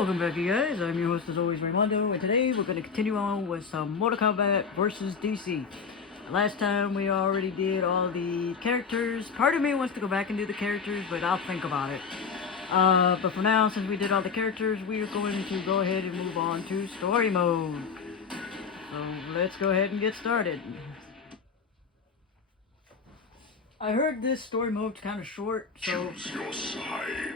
Welcome back, you guys. I'm your host, as always, Raymondo, and today we're going to continue on with some Mortal Kombat versus DC. Last time we already did all the characters. Part of me wants to go back and do the characters, but I'll think about it. But for now, since we did all the characters, we are going to go ahead and move on to story mode. So let's go ahead and get started. I heard this story mode's kind of short, so... Choose your side.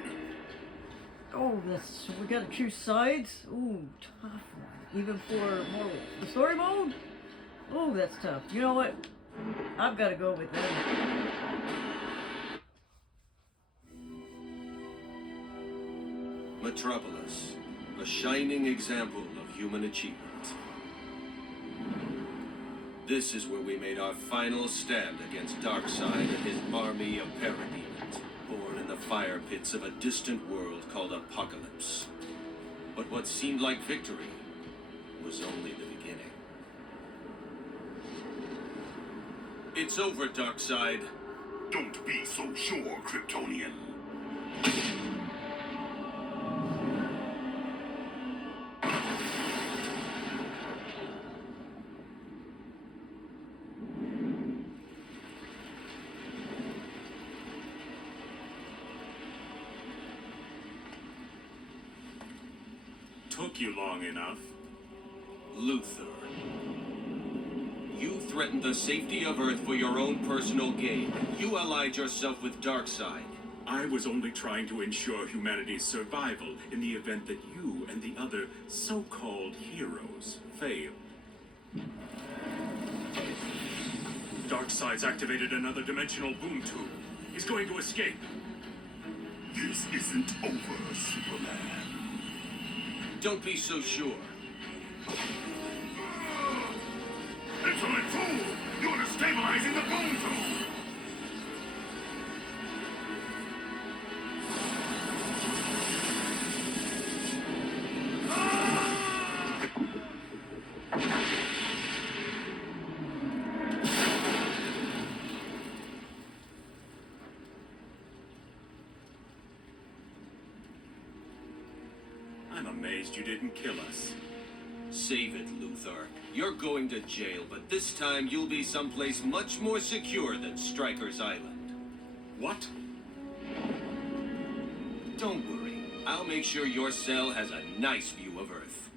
Oh, that's... we gotta choose sides? Ooh, tough one. Even for more... the story mode? Oh, that's tough. You know what? I've gotta go with that. Metropolis, a shining example of human achievement. This is where we made our final stand against Darkseid and his army of parademons, born in the fire pits of a distant world called Apocalypse. But what seemed like victory was only the beginning. It's over, Darkseid. Don't be so sure, Kryptonian. Took you long enough. Luthor. You threatened the safety of Earth for your own personal gain. You allied yourself with Darkseid. I was only trying to ensure humanity's survival in the event that you and the other so-called heroes failed. Darkseid's activated another dimensional boom tube. He's going to escape. This isn't over, Superman. Don't be so sure. Insolent fool! You're destabilizing the boom tube! I'm amazed you didn't kill us. Save it, Luthor. You're going to jail, but this time you'll be someplace much more secure than Stryker's Island. What? Don't worry. I'll make sure your cell has a nice view of Earth.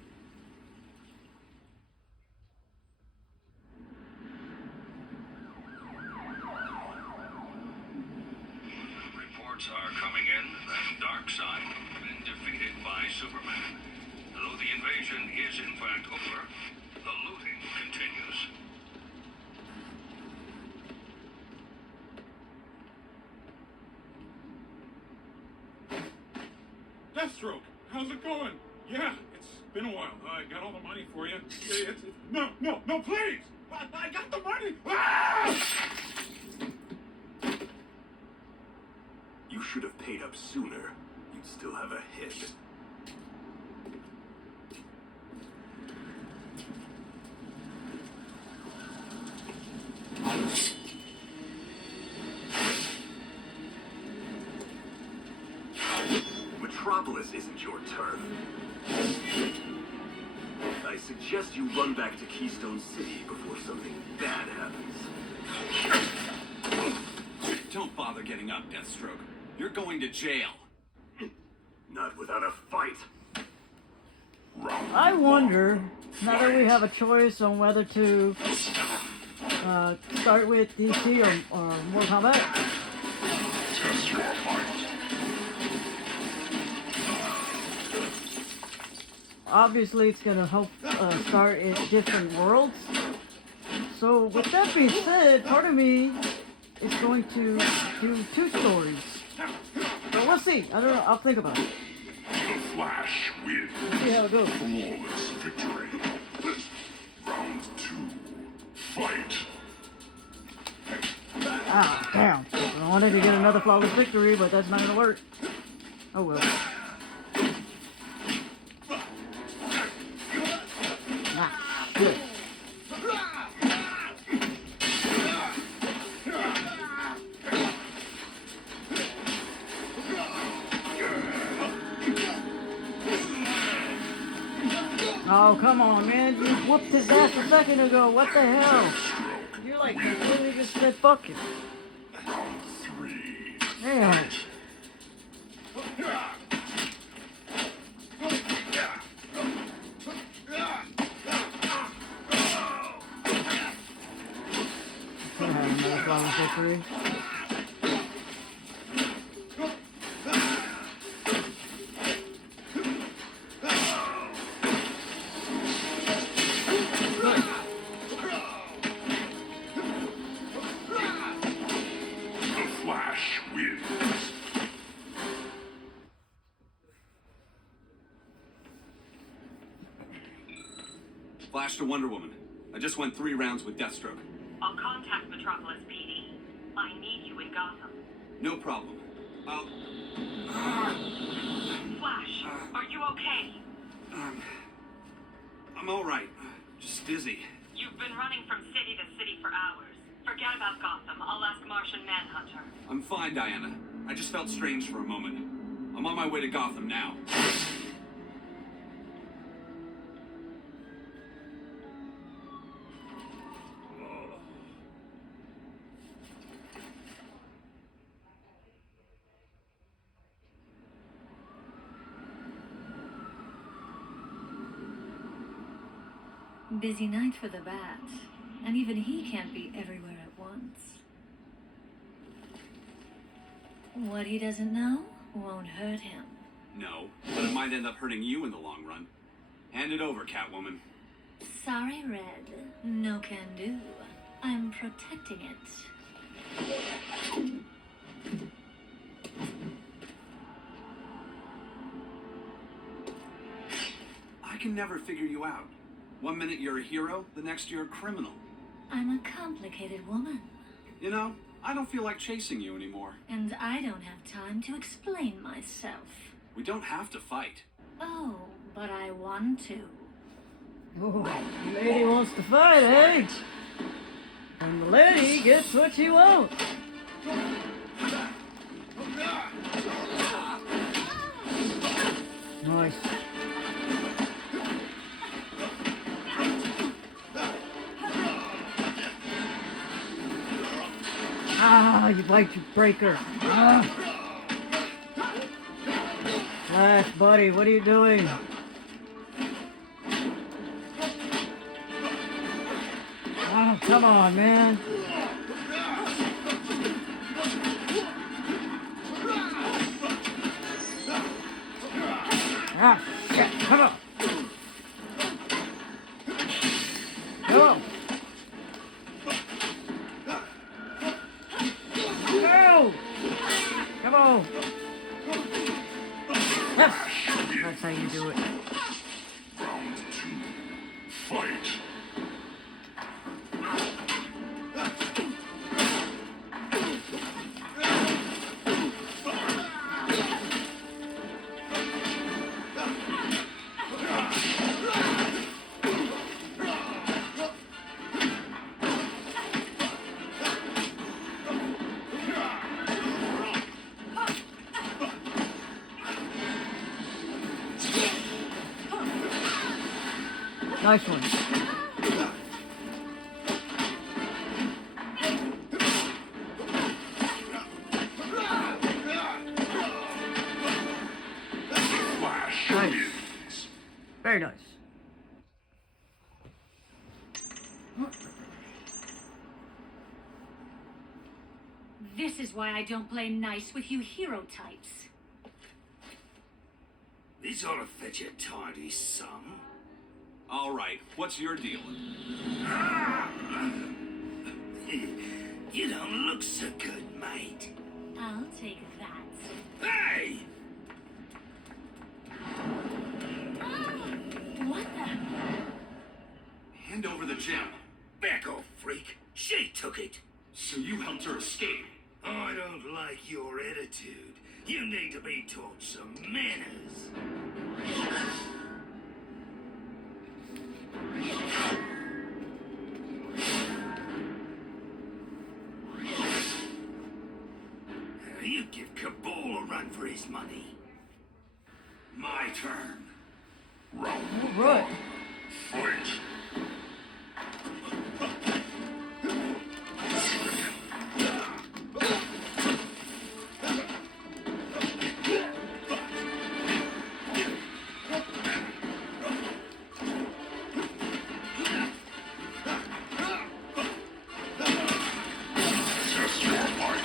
Reports are coming in that Darkseid has been defeated by Superman. Though the invasion is in fact over, the looting continues. Deathstroke, how's it going? Yeah, it's been a while. I got all the money for you. No, please! I got the money! Ah! You should have paid up sooner. You'd still have a hit. Metropolis isn't your turf. I suggest you run back to Keystone City before something bad happens. Don't bother getting up, Deathstroke. You're going to jail. Not without a fight. I wonder, now that we have a choice on whether to start with DC or Mortal Kombat. Test your heart. Obviously, it's going to help start in different worlds. So, with that being said, part of me is going to do two stories. But we'll see. I don't know. I'll think about it. The Flash wins. We'll see how it goes. Flawless victory. Round 2. Fight. Ah, damn. I wanted to get another flawless victory, but that's not going to work. Oh well. Ah, good. Oh, come on, man. You whooped his ass a second ago. What the hell? You're like, literally just said fuck it. Damn. Another flawless victory. Flash to Wonder Woman. I just went 3 rounds with Deathstroke. I'll contact Metropolis PD. I need you in Gotham. No problem. I'll... Flash, are you okay? I'm alright. Just dizzy. You've been running from city to city for hours. Forget about Gotham. I'll ask Martian Manhunter. I'm fine, Diana. I just felt strange for a moment. I'm on my way to Gotham now. Busy night for the Bat, and even he can't be everywhere at once. What he doesn't know won't hurt him. No, but it might end up hurting you in the long run. Hand it over, Catwoman. Sorry, Red. No can do. I'm protecting it. I can never figure you out. One minute you're a hero, the next you're a criminal. I'm a complicated woman. You know, I don't feel like chasing you anymore. And I don't have time to explain myself. We don't have to fight. Oh, but I want to. Oh, the lady wants to fight, eh? And the lady gets what she wants. Nice. Ah, you bite your breaker. Ah. Flash, buddy, what are you doing? Oh, come on, man. Ah, shit, come on. Come on. Go! Come on. That's how you do it. Round 2. Fight. Nice one. Nice. Very nice. This is why I don't play nice with you hero types. This ought to fetch a tidy sum. All right, what's your deal? You don't look so good, mate. I'll take that. Hey! What the? Hand over the gem. Back off, freak. She took it. So you helped her escape. I don't like your attitude. You need to be taught some manners. You give Cabal a run for his money. My turn. Round All right. Fight! Test your might.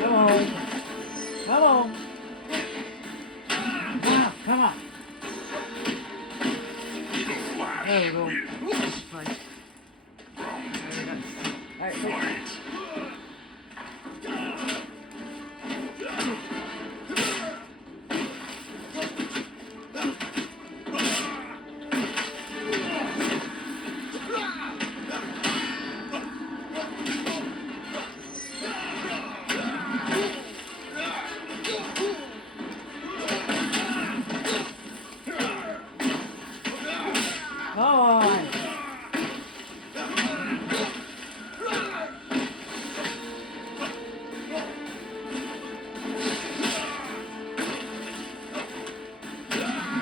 Come on. Come on. Ah, come on. The Flash There we go. wins. Nice. Round Very nice. Alright, so fight. come on.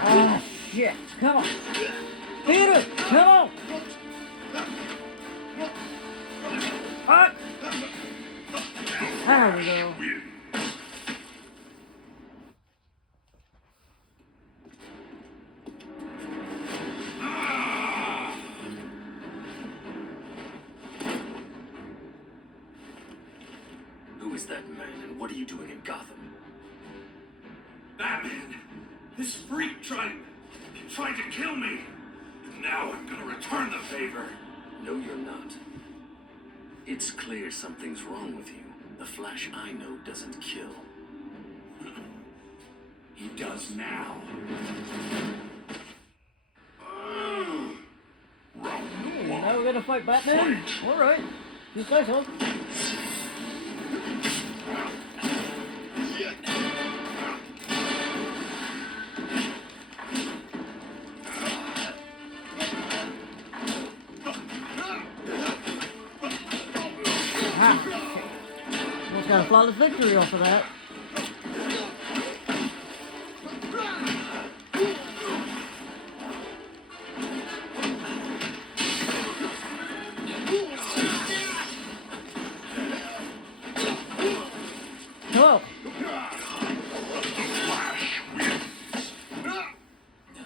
Oh shit. Come on. Beat it. Come on. Alright. There we go. Wins. Who is that man, and what are you doing in Gotham? Batman! This freak tried to kill me! And now I'm gonna return the favor! No, you're not. It's clear something's wrong with you. The Flash I know doesn't kill. He does now. Round one. Now we're gonna fight Batman? Fight. Alright. You say so. Ah, shit. Almost got a flawless victory off of that. Hello. Flash wins.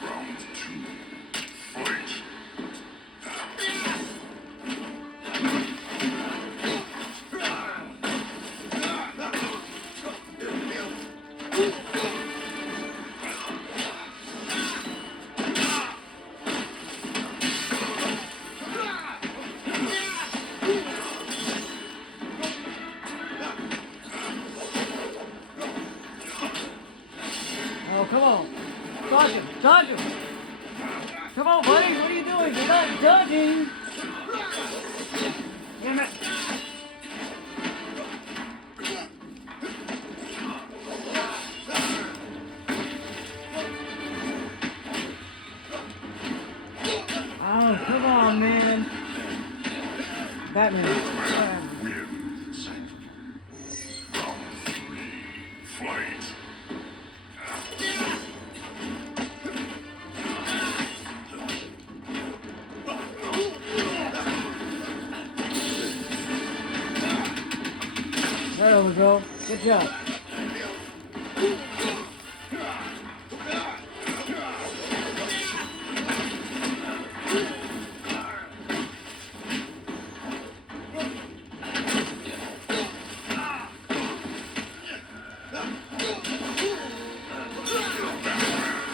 Round two. Fight. Oh, come on. Dodge him. Dodge him. Come on, buddy. What are you doing? You're not dodging. Damn it. Oh, come on, man. Batman. Wins. Round three. Fight. There we go. Good job.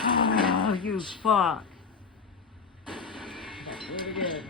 Oh, you fuck. That's really good.